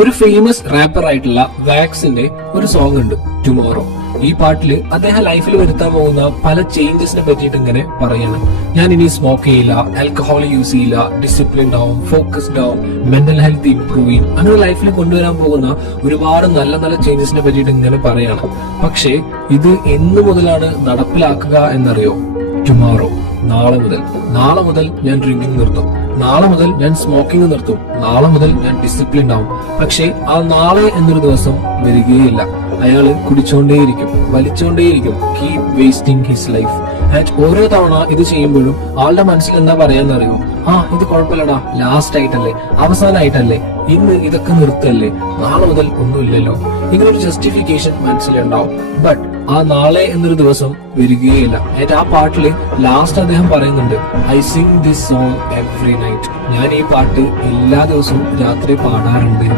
ഒരു famous wrapper ആയിട്ടുള്ള വാക്സിന്റെ ഒരു സോങ് ഉണ്ട് ടുമോറോ. ഈ പാട്ടില് അദ്ദേഹം ലൈഫിൽ വരുത്താൻ പോകുന്ന പല ചേഞ്ചസിനെ പറ്റിയിട്ട് ഇങ്ങനെ പറയാണ്. ഞാൻ ഇനി സ്മോക്ക് ചെയ്യില്ല, ആൽക്കഹോൾ യൂസ് ചെയ്യില്ല, ഡിസിപ്ലിൻഡ് ആവും, ഫോക്കസ്ഡ് ആവും, മെന്റൽ ഹെൽത്ത് ഇംപ്രൂവ് ചെയ്യും. അങ്ങനെ ലൈഫിൽ കൊണ്ടുവരാൻ പോകുന്ന ഒരുപാട് നല്ല നല്ല ചേഞ്ചസിനെ പറ്റിയിട്ട് ഇങ്ങനെ പറയാണ്. പക്ഷേ ഇത് എന്ന് മുതലാണ് നടപ്പിലാക്കുക എന്നറിയോ? ടുമോറോ, നാളെ മുതൽ ഞാൻ ഡ്രിങ്കിങ് നിർത്തും, നാളെ മുതൽ ഞാൻ സ്മോക്കിംഗ് നിർത്തും, നാളെ മുതൽ ഞാൻ ഡിസിപ്ലിൻഡ് ആവും. പക്ഷേ ആ നാളെ എന്നൊരു ദിവസം വരികയില്ല. അയാള് കുടിച്ചോണ്ടേയിരിക്കും, വലിച്ചോണ്ടേയിരിക്കും, keep wasting his life. And ഓരോ തവണ ഇത് ചെയ്യുമ്പോഴും ആളുടെ മനസ്സിൽ എന്താ പറയാന്നറിയോ? ഇത് കുഴപ്പമില്ലടാ, ലാസ്റ്റ് ആയിട്ടല്ലേ, അവസാനമായിട്ടല്ലേ, ഇന്ന് ഇതൊക്കെ നിർത്തല്ലേ, നാളെ മുതൽ ഒന്നുമില്ലല്ലോ. ഇങ്ങനൊരു ജസ്റ്റിഫിക്കേഷൻ മനസ്സിലുണ്ടാവും. ബട്ട് ആ നാളെ എന്നൊരു ദിവസം വരികയില്ല. ആൻഡ് ആ പാട്ടില് ലാസ്റ്റ് അദ്ദേഹം പറയുന്നുണ്ട്, I Singh this song every night. ഞാൻ ഈ പാട്ട് എല്ലാ ദിവസവും രാത്രി പാടാറുണ്ട്.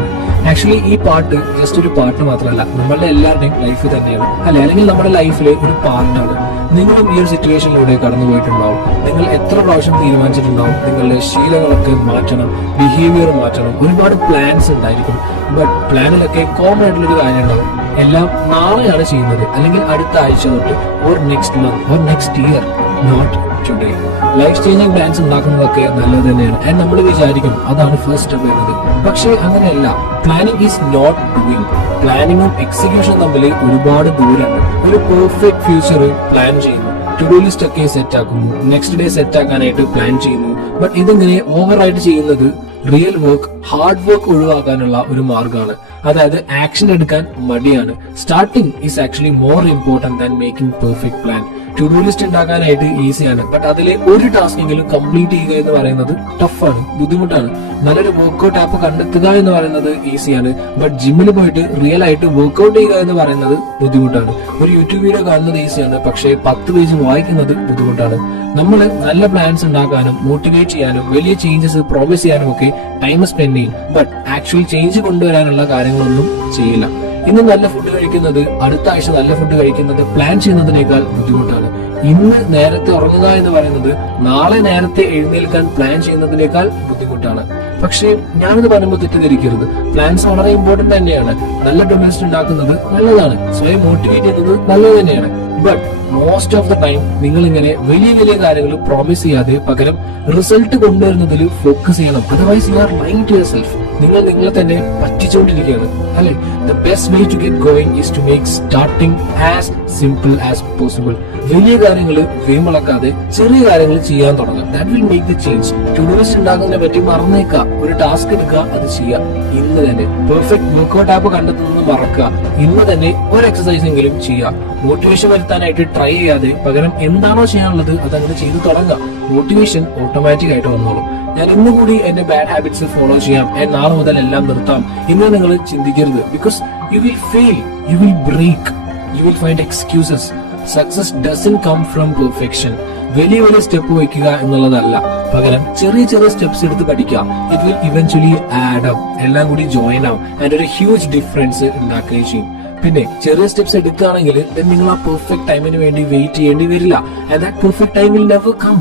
ആക്ച്വലി ഈ പാട്ട് ജസ്റ്റ് ഒരു പാട്ട് മാത്രമല്ല, നമ്മളുടെ എല്ലാവരുടെയും ലൈഫ് തന്നെയാണ്, അല്ലെ? അല്ലെങ്കിൽ നമ്മുടെ ലൈഫിലെ ഒരു പാർട്ടാണ്. നിങ്ങളും ഈ ഒരു സിറ്റുവേഷനിലൂടെ കടന്നു പോയിട്ടുണ്ടാവും. നിങ്ങൾ എത്ര പ്രാവശ്യം തീരുമാനിച്ചിട്ടുണ്ടാവും നിങ്ങളുടെ ശീലങ്ങളൊക്കെ മാറ്റണം, ബിഹേവിയർ മാറ്റണം, ഒരുപാട് പ്ലാൻസ് ഉണ്ടായിരിക്കും. ബട്ട് പ്ലാനിലൊക്കെ കോമൺ ആയിട്ടുള്ളൊരു കാര്യം ഉണ്ടാവും, എല്ലാം നാളെയാണ് ചെയ്യുന്നത്, അല്ലെങ്കിൽ അടുത്ത ആഴ്ച തൊട്ട്, or next month, or next year, not today. Life changing plans ഉണ്ടാക്കുന്നതൊക്കെ നല്ലത് തന്നെയാണ്. ആൻഡ് നമ്മൾ വിചാരിക്കും അതാണ് ഫസ്റ്റ് സ്റ്റെപ്പ് എന്നത്. പക്ഷേ അങ്ങനെയല്ല. Planning is not doing. പ്ലാനിങ്ങും എക്സിക്യൂഷൻ തമ്മിൽ ഒരുപാട് ദൂരമുണ്ട്. ഒരു പെർഫെക്റ്റ് ഫ്യൂച്ചർ പ്ലാൻ ചെയ്യുന്നു, ടു ഡു ലിസ്റ്റ് ഒക്കെ സെറ്റ് ആക്കുന്നു, നെക്സ്റ്റ് ഡേ സെറ്റ് ആക്കാനായിട്ട് പ്ലാൻ ചെയ്യുന്നു. ബട്ട് ഇതിങ്ങനെ ഓവറായിട്ട് ചെയ്യുന്നത് റിയൽ വർക്ക്, ഹാർഡ് വർക്ക് ഒഴിവാക്കാനുള്ള ഒരു മാർഗമാണ്. അതായത് ആക്ഷൻ എടുക്കാൻ മടിയാണ്. Starting is actually more important than making perfect plan. To do list ഉണ്ടാക്കാനായിട്ട് ഈസിയാണ്, ബട്ട് അതിലെ ഒരു ടാസ്കെങ്കിലും കംപ്ലീറ്റ് ചെയ്യുക എന്ന് പറയുന്നത് ടഫാണ്, ബുദ്ധിമുട്ടാണ്. നല്ലൊരു വർക്ക്ഔട്ട് ആപ്പ് കണ്ടെത്തുക എന്ന് പറയുന്നത് ഈസിയാണ്, ബട്ട് ജിമ്മിൽ പോയിട്ട് റിയൽ ആയിട്ട് വർക്ക്ഔട്ട് ചെയ്യുക എന്ന് പറയുന്നത് ബുദ്ധിമുട്ടാണ്. ഒരു യൂട്യൂബ് വീഡിയോ കാണുന്നത് ഈസിയാണ്, പക്ഷേ 10 പേജ് വായിക്കുന്നത് ബുദ്ധിമുട്ടാണ്. നമ്മൾ നല്ല പ്ലാൻസ് ഉണ്ടാക്കാനും മോട്ടിവേറ്റ് ചെയ്യാനും വലിയ ചേഞ്ചസ് പ്രോമിസ് ചെയ്യാനും ഒക്കെ ടൈം സ്പെൻഡ് ചെയ്യും. ബട്ട് ആക്ച്വൽ ചേഞ്ച് കൊണ്ടുവരാനുള്ള കാര്യങ്ങളൊന്നും ചെയ്യില്ല. ഇന്ന് നല്ല ഫുഡ് കഴിക്കുന്നത് അടുത്ത ആഴ്ച നല്ല ഫുഡ് കഴിക്കുന്നത് പ്ലാൻ ചെയ്യുന്നതിനേക്കാൾ ബുദ്ധിമുട്ടാണ്. ഇന്ന് നേരത്തെ ഉറങ്ങുക എന്ന് പറയുന്നത് നാളെ നേരത്തെ എഴുന്നേൽക്കാൻ പ്ലാൻ ചെയ്യുന്നതിനേക്കാൾ ബുദ്ധിമുട്ടാണ്. പക്ഷേ ഞാനിത് പറയുമ്പോൾ തെറ്റിദ്ധരിക്കരുത്. പ്ലാൻസ് വളരെ ഇമ്പോർട്ടന്റ് തന്നെയാണ്. നല്ല ഡൊമസ്റ്റിക് ഉണ്ടാക്കുന്നത് നല്ലതാണ്, സ്വയം മോട്ടിവേറ്റ് ചെയ്യുന്നത് നല്ലത് തന്നെയാണ്. But most of the time നിങ്ങൾ ഇങ്ങനെ വലിയ വലിയ കാര്യങ്ങൾ പ്രോമിസ് ചെയ്യാതെ പകരം റിസൾട്ട് കൊണ്ടുവരുന്നതിൽ ഫോക്കസ് ചെയ്യണം. Otherwise you are lying to yourself. നിങ്ങൾ നിങ്ങളെ തന്നെ പറ്റിച്ചുകൊണ്ടിരിക്കുകയാണ്, അല്ലെ? The best way to get going is to make starting as simple as possible. വലിയ കാര്യങ്ങൾ വീമ്പളക്കാതെ ചെറിയ കാര്യങ്ങൾ ചെയ്യാൻ തുടങ്ങുക. That will make the change. To do list ഉണ്ടാക്കുന്നതിനെ പറ്റി മറന്നേക്കുക. ഒരു ടാസ്ക് എടുക്കുക, അത് ചെയ്യുക ഇന്ന് തന്നെ. പെർഫെക്റ്റ് വർക്ക്ഔട്ട് ആപ്പ് കണ്ടെത്തുന്നത് മറക്കുക. ഇന്ന് തന്നെ ഒരു എക്സസൈസ് എങ്കിലും ചെയ്യുക. മോട്ടിവേഷൻ വരുത്താനായിട്ട് ട്രൈ ചെയ്യാതെ പകരം എന്താണോ ചെയ്യാനുള്ളത് അതങ്ങനെ ചെയ്തു തുടങ്ങുക. മോട്ടിവേഷൻ ഓട്ടോമാറ്റിക് ആയിട്ട് വന്നോളും. ഞാൻ ഇന്ന് കൂടി എന്റെ ബാഡ് ഹാബിറ്റ്സ് ഫോളോ ചെയ്യാം, നാളെ മുതൽ എല്ലാം നിർത്താം ഇന്ന് നിങ്ങൾ ചിന്തിക്കരുത്. Because you will fail, you will break, you will find excuses. Success doesn't come from perfection. വലിയ വലിയ സ്റ്റെപ്പ് വയ്ക്കുക എന്നുള്ളതല്ല, പകരം ചെറിയ ചെറിയ സ്റ്റെപ്സ് എടുത്ത് പഠിക്കുക. It will eventually add up, എല്ലാം കൂടി ജോയിൻ ആവും ആൻഡ് ഒരു ഹ്യൂജ് ഡിഫറൻസ് ഉണ്ടാക്കുകയും ചെയ്യും. പിന്നെ ചെറിയ സ്റ്റെപ്സ് എടുക്കുകയാണെങ്കിൽ നിങ്ങൾ ആ പെർഫെക്റ്റ് ടൈമിന് വേണ്ടി വെയിറ്റ് ചെയ്യേണ്ടി വരില്ല. And that perfect time will never come.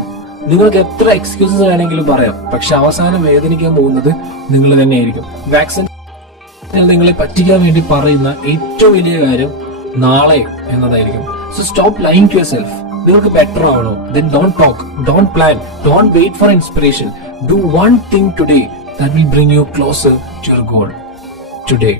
നിങ്ങൾക്ക് എത്ര എക്സ്ക്യൂസസ് വേണമെങ്കിലും പറയാം, പക്ഷെ അവസാനം വേദനിക്കാൻ പോകുന്നത് നിങ്ങൾ തന്നെയായിരിക്കും. വാക്സിൻ നിങ്ങളെ പറ്റിക്കാൻ വേണ്ടി പറയുന്ന ഏറ്റവും വലിയ കാര്യം നാളെ എന്നതായിരിക്കും. So stop lying to yourself. നിങ്ങൾക്ക് ബെറ്റർ ആവണോ? then don't talk, don't plan, don't wait for inspiration. Do one thing today that will bring you closer to your goal today.